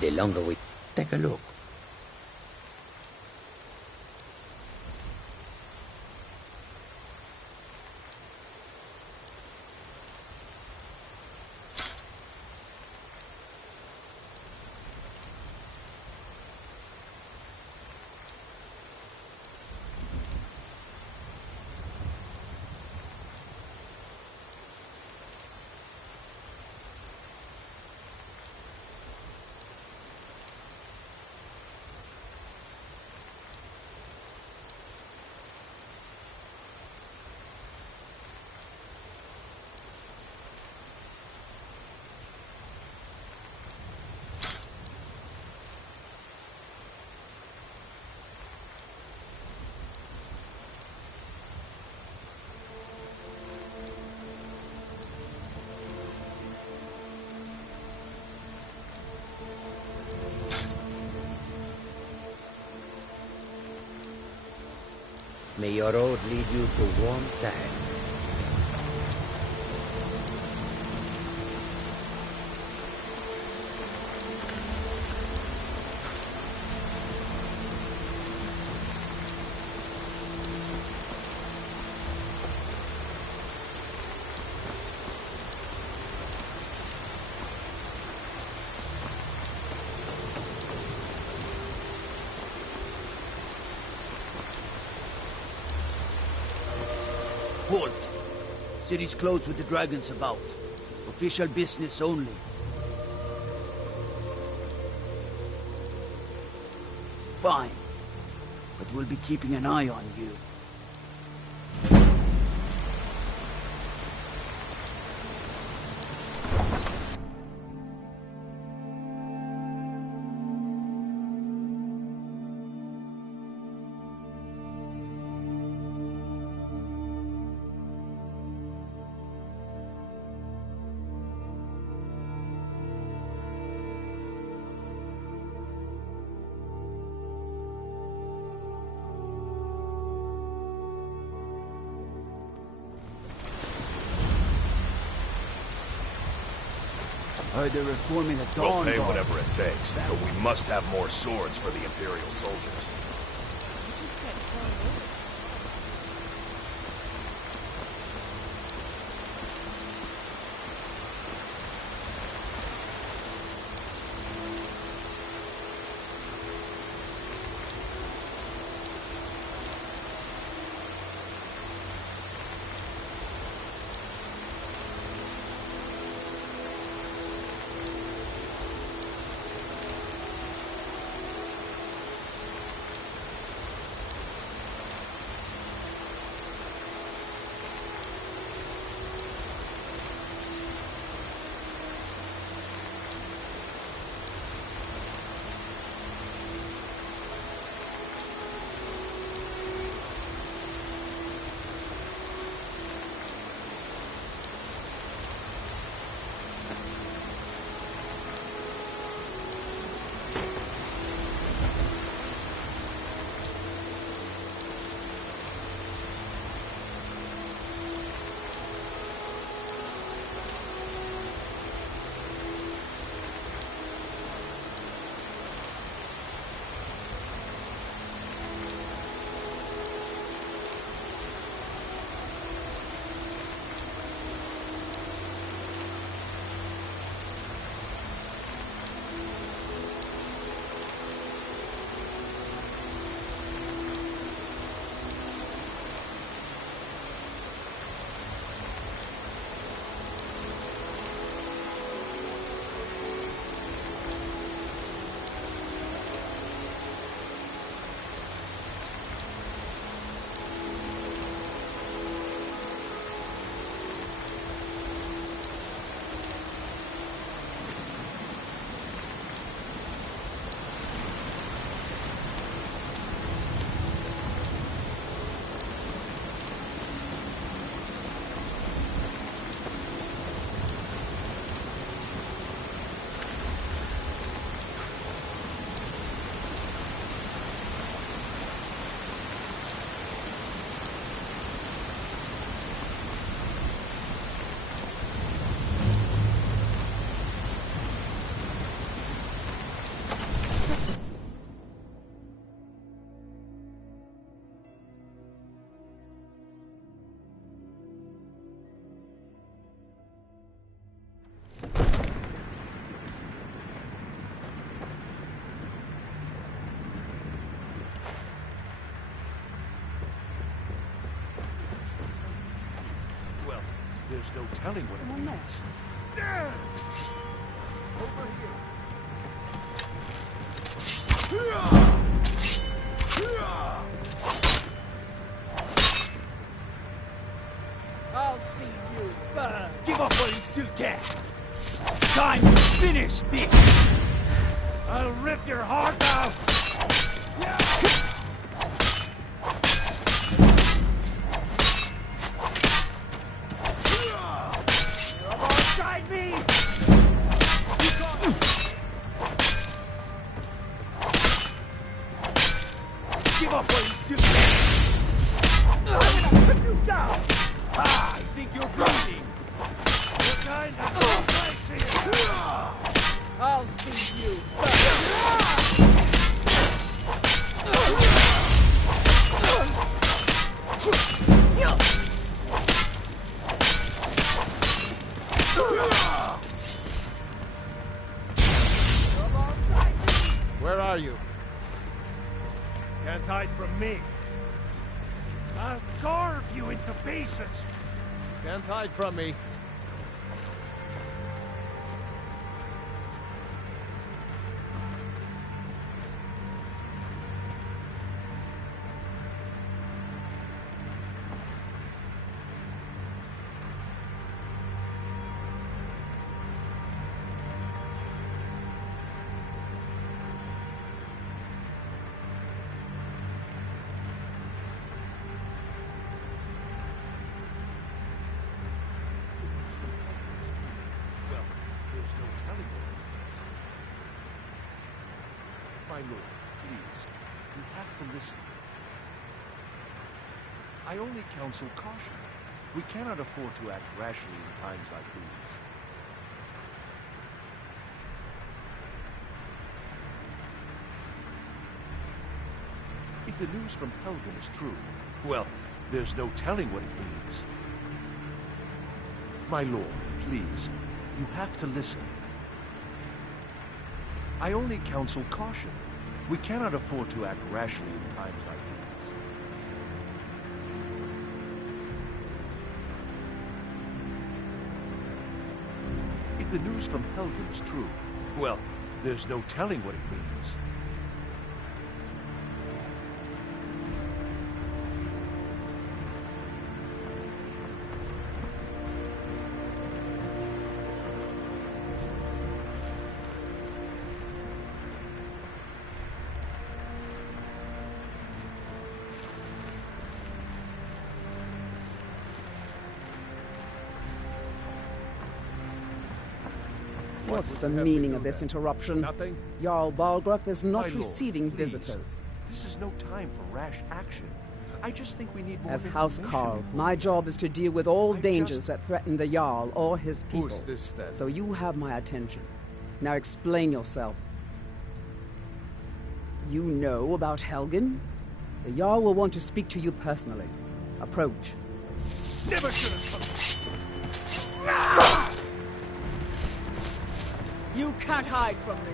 The longer we take a look. May your road lead you to warm sands. Halt! City's closed with the dragons about. Official business only. Fine. But we'll be keeping an eye on you. Heard they're reforming the Dawn We'll pay Guard. whatever it takes, but we must have more swords for the Imperial soldiers. there's no telling what Someone it there. means. Over here. I'll see you burn. Give up while you still can. Time to finish this. I'll rip your heart out. You're alongside me. Give up while you still can. I'm gonna put you down. Ah, I think you're bleeding. You're kind of spicy. I'll see you burn. Where are you? Can't hide from me. I'll carve you into pieces. Can't hide from me. Well, there's no telling what it means. My lord, please, you have to listen. I only counsel caution. We cannot afford to act rashly in times like these. If the news from Helgen is true, well, there's no telling what it means. My lord, please, you have to listen. I only counsel caution. We cannot afford to act rashly in times like these. If the news from Helgen is true, well, there's no telling what it means. What's the meaning of this interruption? Nothing. Jarl Balgrup is My not lord, receiving please. visitors. This is no time for rash action. I just think we need more As information Housecarl, before- my job is to deal with all I dangers just- that threaten the Jarl or his people. Who's this, then? So you have my attention. Now explain yourself. You know about Helgen? The Jarl will want to speak to you personally. Approach. Never should have come. You can't hide from me.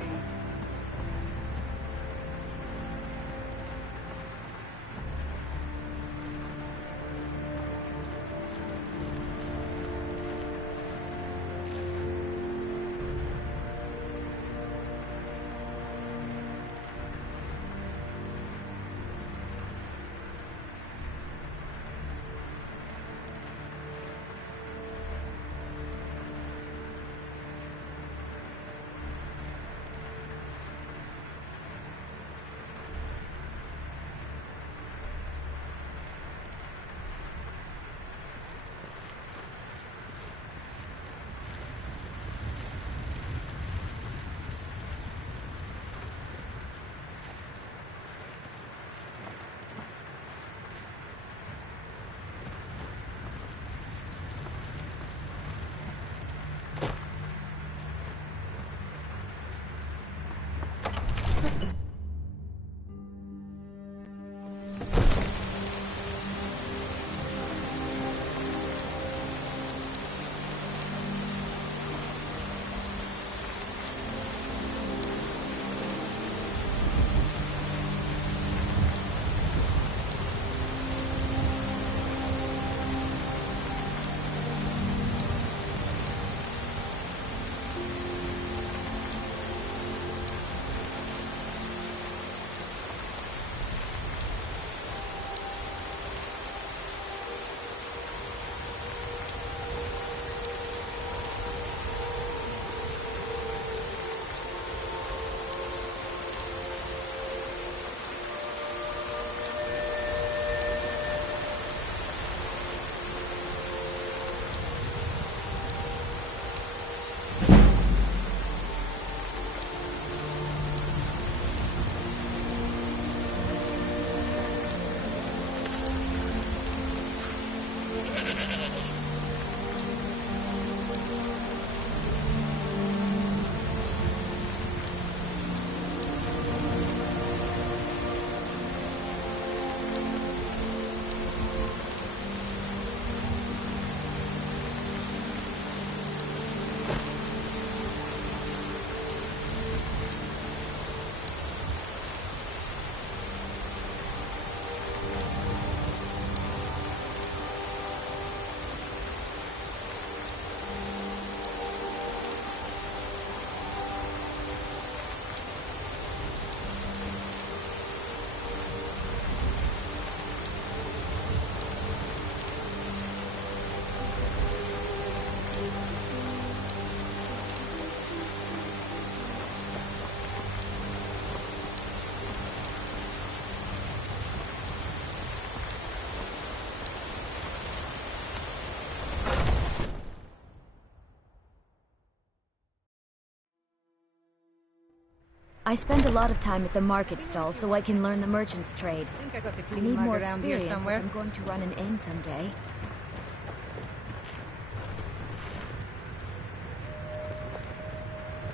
I spend a lot of time at the market stall so I can learn the merchant's trade. I think I got the I clean need mug more around here experience if somewhere. I'm going to run an inn someday.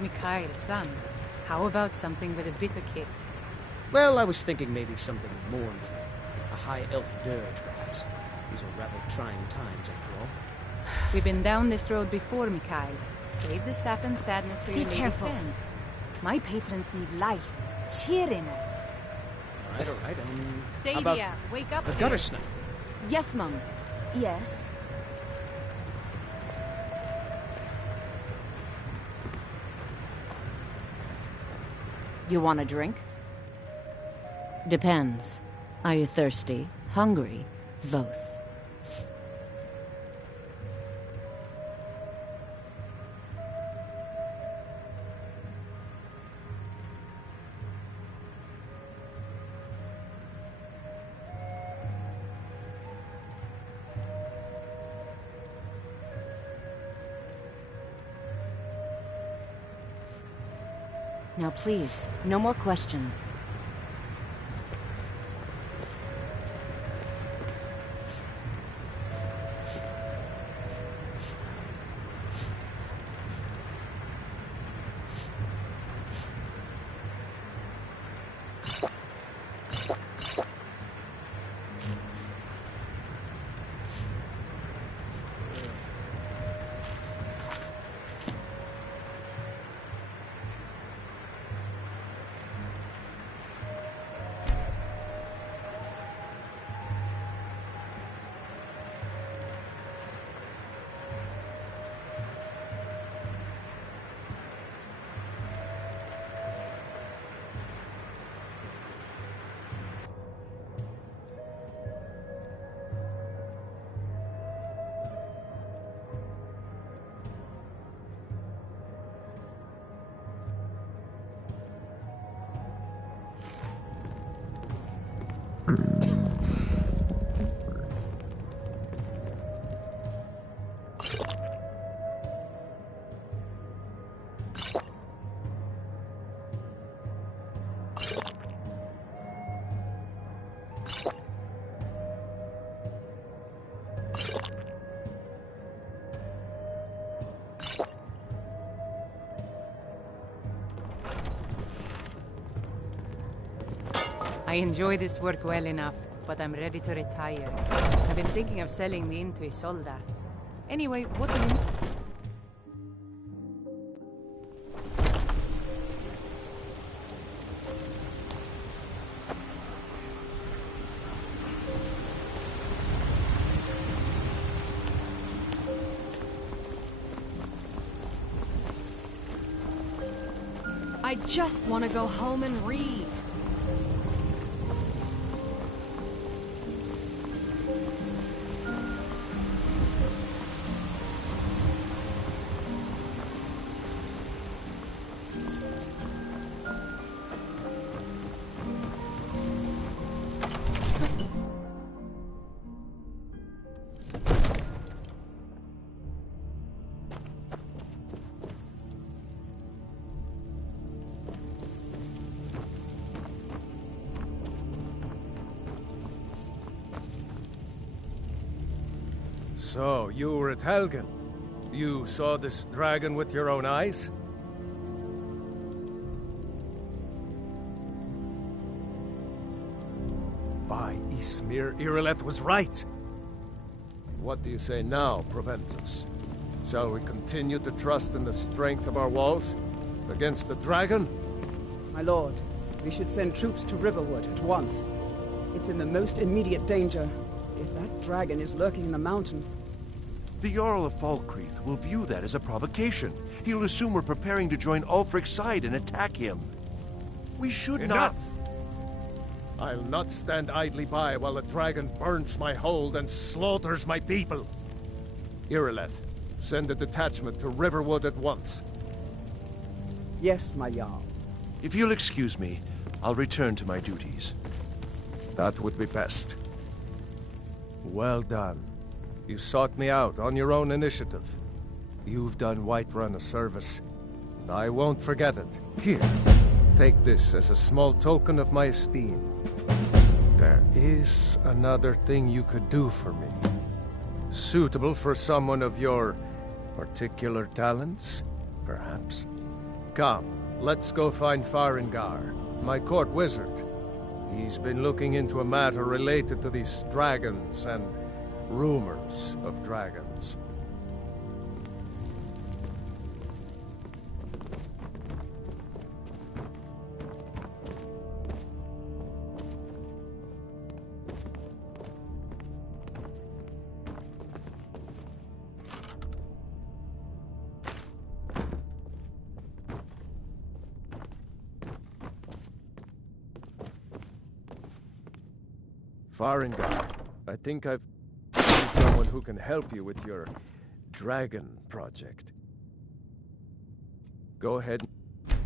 Mikhail, son, how about something with a bit of kick? Well, I was thinking maybe something mournful. A high elf dirge, perhaps. These are rather trying times, after all. We've been down this road before, Mikhail. Save the sap and sadness for Be your lady careful. friends. My patrons need life, cheeriness. All right. Sadia, How about wake up a here. gutter snipe? Yes, Mum. Yes. You want a drink? Depends. Are you thirsty? Hungry? Both. Now please, no more questions. I enjoy this work well enough, but I'm ready to retire. I've been thinking of selling the inn to Isolda. Anyway, what do you... I just want to go home and read. So, you were at Helgen. You saw this dragon with your own eyes? By Ismir, Irileth was right. What do you say now, Proventus? Shall we continue to trust in the strength of our walls? Against the dragon? My lord, we should send troops to Riverwood at once. It's in the most immediate danger. If that dragon is lurking in the mountains... The Jarl of Falkreath will view that as a provocation. He'll assume we're preparing to join Ulfric's side and attack him. We should not... I'll not stand idly by while the dragon burns my hold and slaughters my people. Irileth, send a detachment to Riverwood at once. Yes, my Jarl. If you'll excuse me, I'll return to my duties. That would be best. Well done. You sought me out on your own initiative. You've done Whiterun a service, and I won't forget it. Here, Take this as a small token of my esteem. There is another thing you could do for me. Suitable for someone of your particular talents, perhaps? Come, let's go find Farengar, my court wizard. He's been looking into a matter related to these dragons and rumors of dragons. Farengar, I think I've found someone who can help you with your dragon project. Go ahead and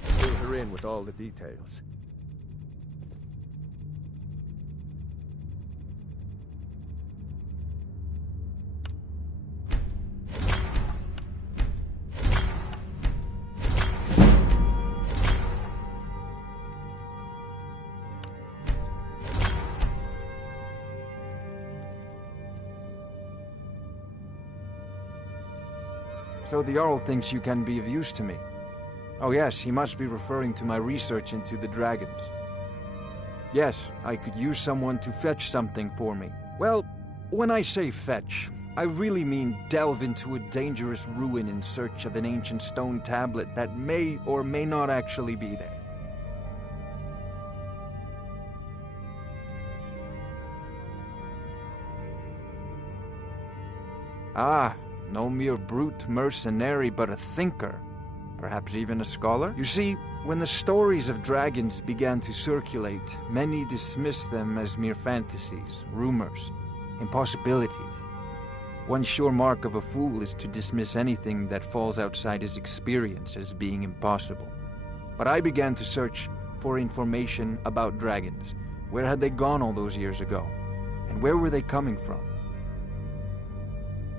fill her in with all the details. So the Jarl thinks you can be of use to me. Oh yes, he must be referring to my research into the dragons. Yes, I could use someone to fetch something for me. Well, when I say fetch, I really mean delve into a dangerous ruin in search of an ancient stone tablet that may or may not actually be there. Ah, no mere brute mercenary, but a thinker. Perhaps even a scholar? You see, when the stories of dragons began to circulate, many dismissed them as mere fantasies, rumors, impossibilities. One sure mark of a fool is to dismiss anything that falls outside his experience as being impossible. But I began to search for information about dragons. Where had they gone all those years ago? And where were they coming from?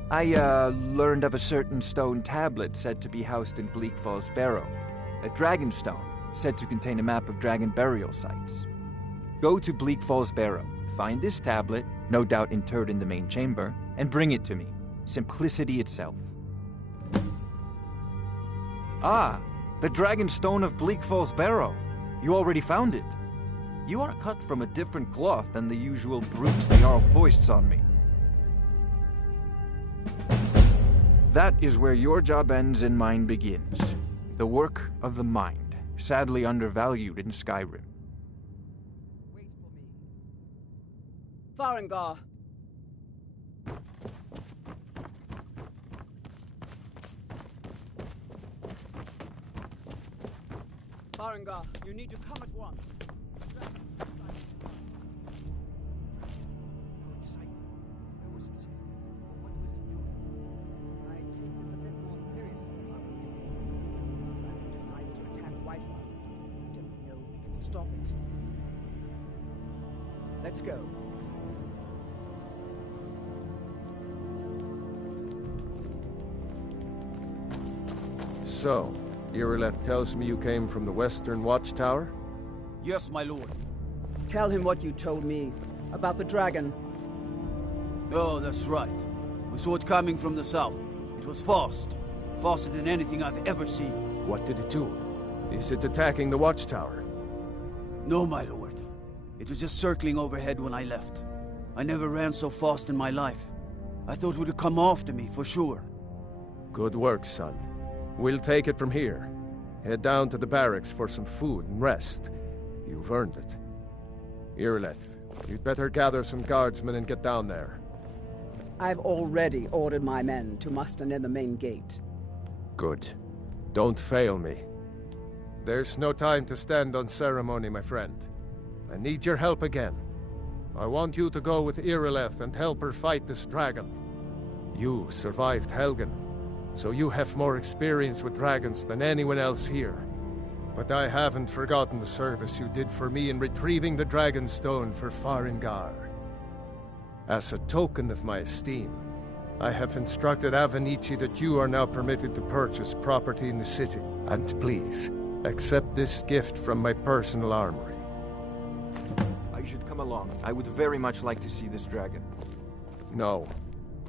I learned of a certain stone tablet said to be housed in Bleak Falls Barrow. A dragon stone, said to contain a map of dragon burial sites. Go to Bleak Falls Barrow, find this tablet, no doubt interred in the main chamber, and bring it to me. Simplicity itself. Ah, the dragon stone of Bleak Falls Barrow. You already found it. You are cut from a different cloth than the usual brutes the Jarl foists on me. That is where your job ends and mine begins. The work of the mind, sadly undervalued in Skyrim. Wait for me. Farengar. Farengar, you need to come at once. Stop it. Let's go. So, Irileth tells me you came from the Western Watchtower? Yes, my lord. Tell him what you told me about the dragon. Oh, that's right. We saw it coming from the south. It was fast. Faster than anything I've ever seen. What did it do? Is it attacking the Watchtower? No, my lord. It was just circling overhead when I left. I never ran so fast in my life. I thought it would come after me, for sure. Good work, son. We'll take it from here. Head down to the barracks for some food and rest. You've earned it. Irileth, you'd better gather some guardsmen and get down there. I've already ordered my men to muster near the main gate. Good. Don't fail me. There's no time to stand on ceremony, my friend. I need your help again. I want you to go with Irileth and help her fight this dragon. You survived Helgen, so you have more experience with dragons than anyone else here. But I haven't forgotten the service you did for me in retrieving the dragon stone for Farengar. As a token of my esteem, I have instructed Avenici that you are now permitted to purchase property in the city. And please, Accept this gift from my personal armory. I should come along. I would very much like to see this dragon. No.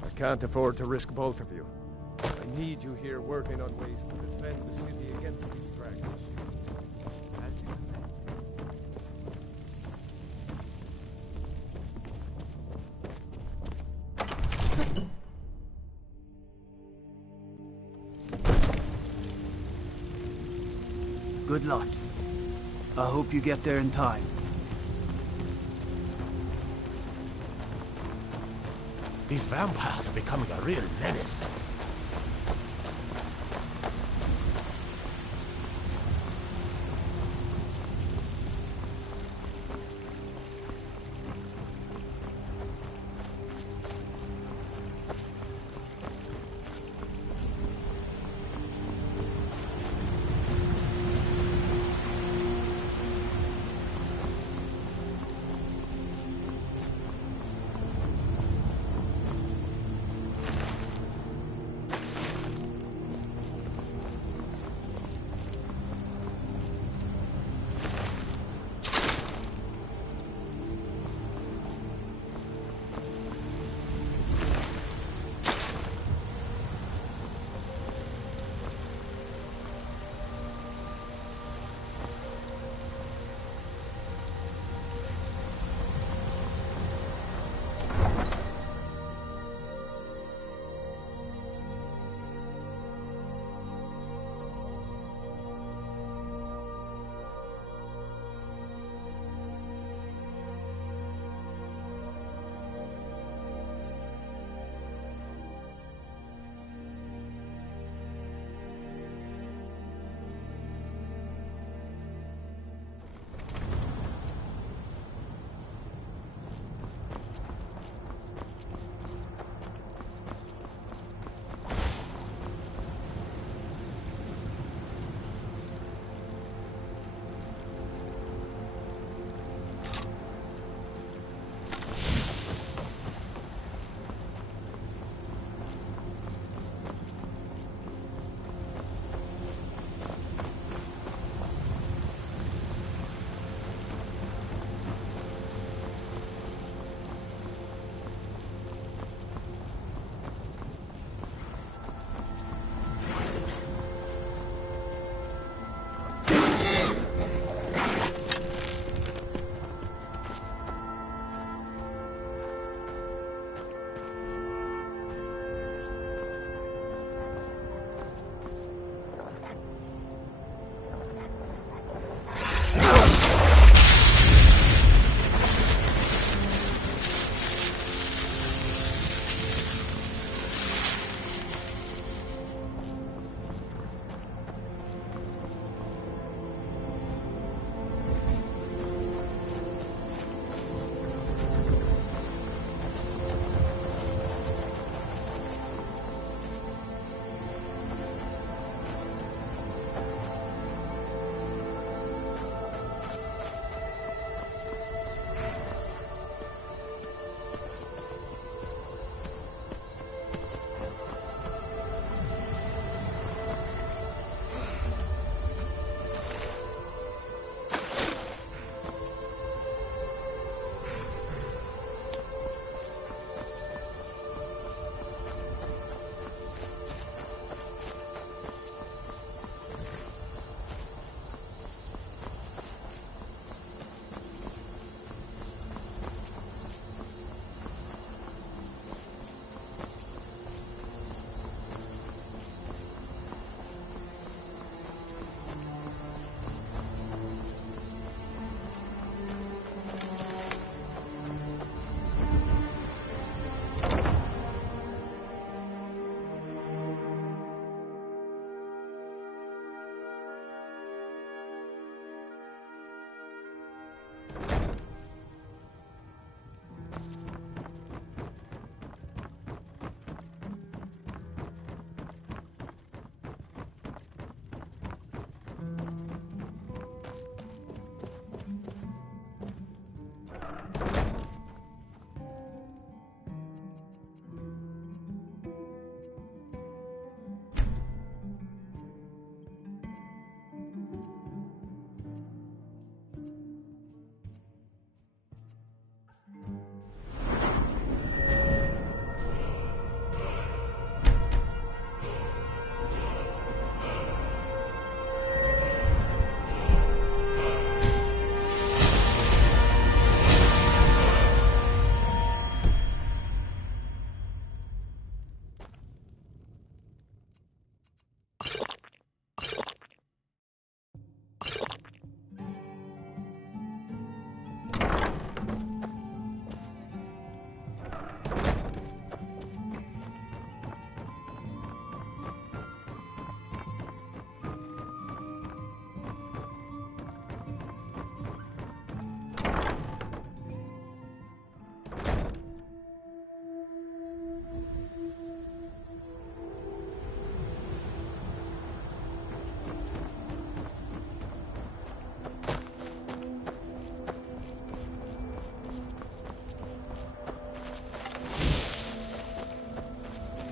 I can't afford to risk both of you. I need you here working on ways to defend the city against these dragons. As you command. Good luck. I hope you get there in time. These vampires are becoming a real menace.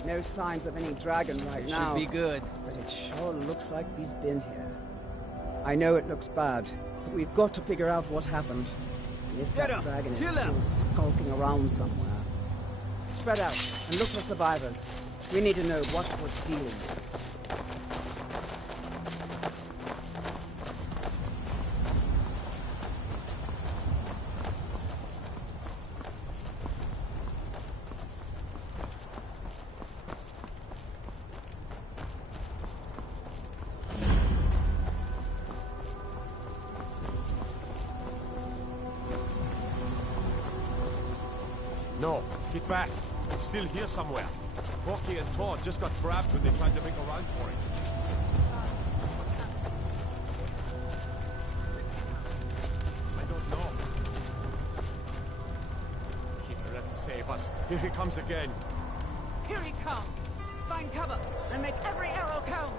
No signs of any dragon right now. Should be good. But it sure looks like he's been here. I know it looks bad, but we've got to figure out what happened. And if that dragon is still skulking around somewhere. Spread out and look for survivors. We need to know what we're dealing with. No, get back. It's still here somewhere. Rocky and Todd just got grabbed when they tried to make a run for it. I don't know. Here, let's save us. Here he comes again. Here he comes! Find cover and make every arrow count!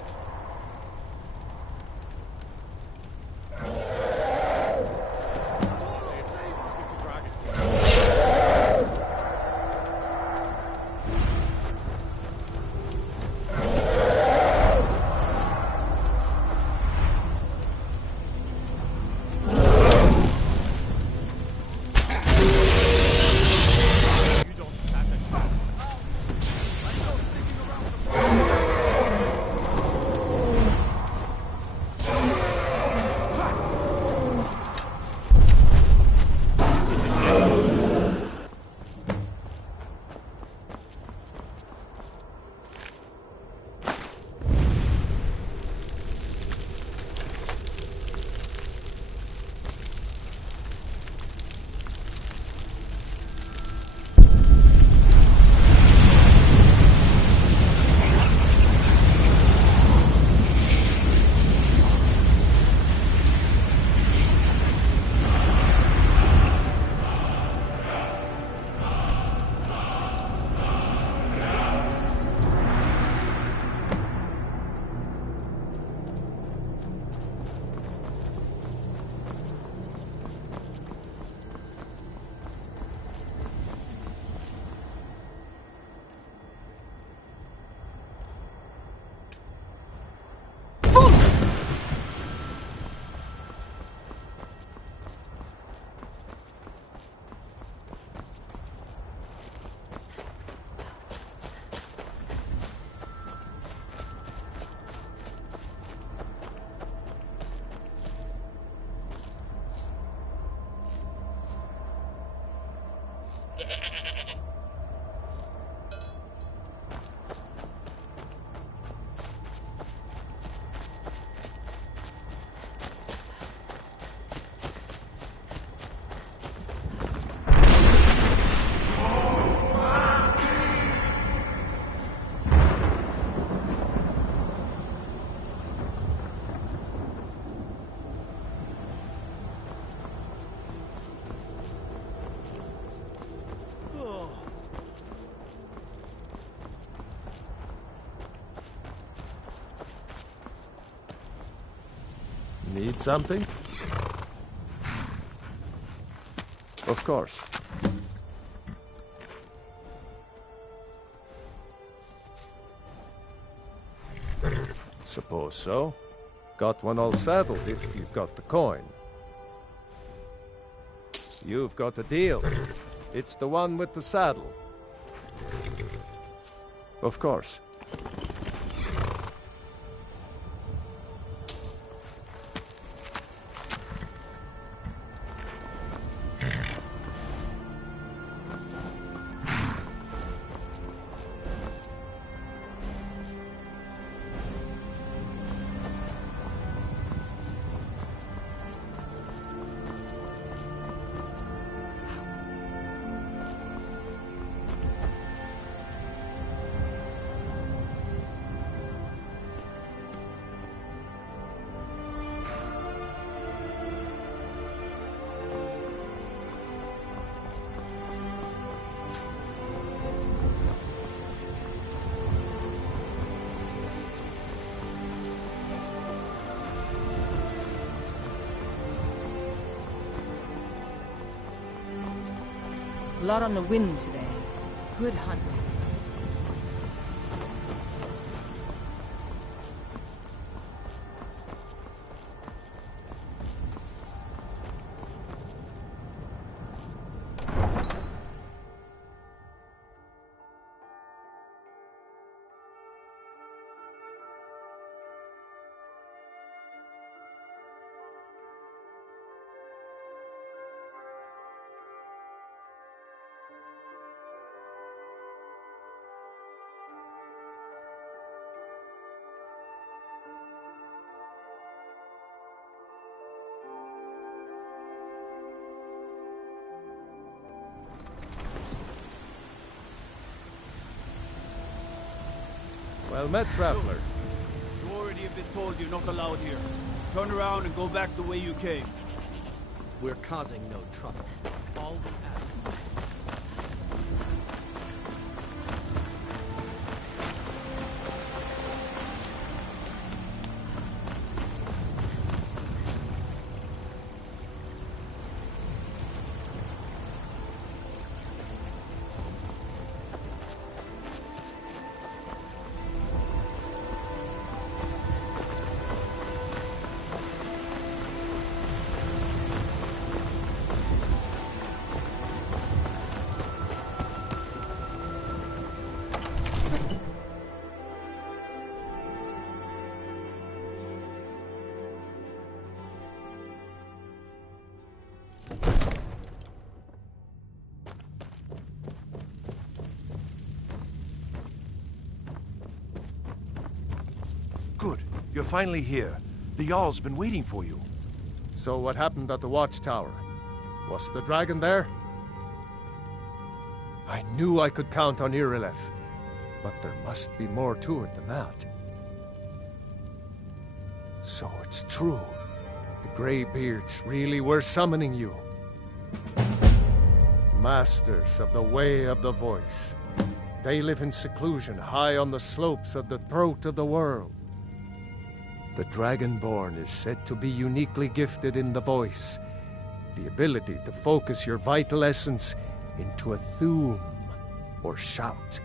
Need something? Of course. Suppose so. Got one all saddled if you've got the coin. You've got a deal. It's the one with the saddle. Of course. A lot on the wind today. Good hunting. Well met, traveler. You already have been told you're not allowed here. Turn around and go back the way you came. We're causing no trouble. All we ask. Good. You're finally here. The Jarl's been waiting for you. So what happened at the watchtower? Was the dragon there? I knew I could count on Irileth, but there must be more to it than that. So it's true. The Greybeards really were summoning you. Masters of the Way of the Voice. They live in seclusion high on the slopes of the throat of the world. The Dragonborn is said to be uniquely gifted in the voice, the ability to focus your vital essence into a thume, or shout.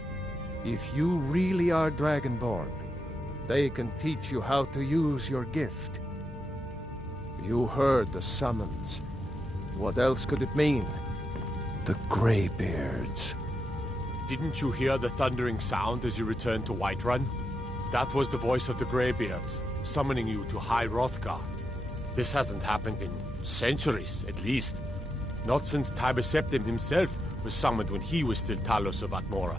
If you really are Dragonborn, they can teach you how to use your gift. You heard the summons. What else could it mean? The Greybeards. Didn't you hear the thundering sound as you returned to Whiterun? That was the voice of the Greybeards, summoning you to High Hrothgar. This hasn't happened in centuries, at least. Not since Tiber Septim himself was summoned when he was still Talos of Atmora.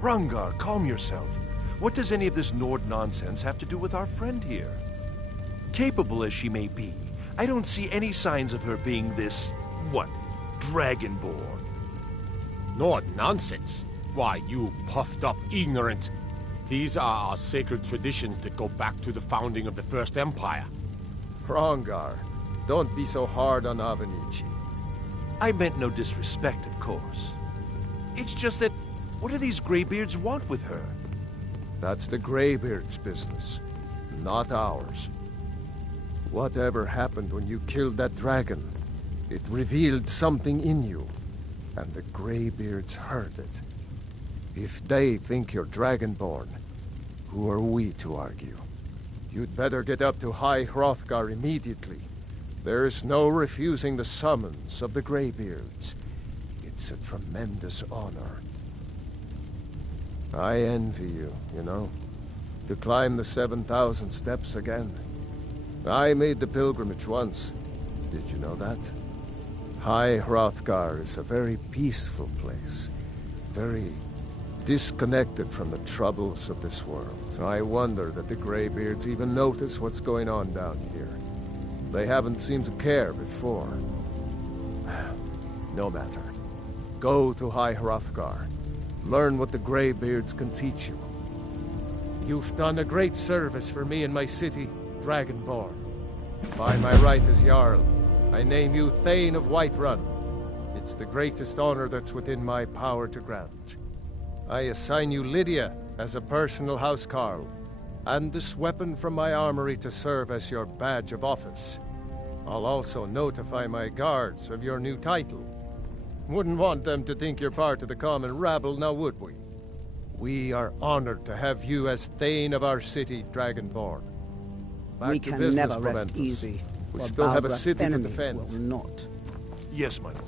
Hrongar, calm yourself. What does any of this Nord nonsense have to do with our friend here? Capable as she may be, I don't see any signs of her being this, Dragonborn. Nord nonsense? Why, you puffed up ignorant. These are our sacred traditions that go back to the founding of the First Empire. Hrongar, don't be so hard on Avenici. I meant no disrespect, of course. It's just that, what do these Greybeards want with her? That's the Greybeards' business, not ours. Whatever happened when you killed that dragon, it revealed something in you, and the Greybeards heard it. If they think you're Dragonborn, who are we to argue? You'd better get up to High Hrothgar immediately. There's no refusing the summons of the Greybeards. It's a tremendous honor. I envy you, you know, to climb the 7,000 steps again. I made the pilgrimage once. Did you know that? High Hrothgar is a very peaceful place. Very disconnected from the troubles of this world. I wonder that the Greybeards even notice what's going on down here. They haven't seemed to care before. No matter. Go to High Hrothgar. Learn what the Greybeards can teach you. You've done a great service for me and my city, Dragonborn. By my right as Jarl, I name you Thane of Whiterun. It's the greatest honor that's within my power to grant. I assign you Lydia as a personal housecarl, and this weapon from my armory to serve as your badge of office. I'll also notify my guards of your new title. Wouldn't want them to think you're part of the common rabble, now would we? We are honored to have you as Thane of our city, Dragonborn. We can never rest easy. We still have a city to enemies defend. will not. Yes, my lord.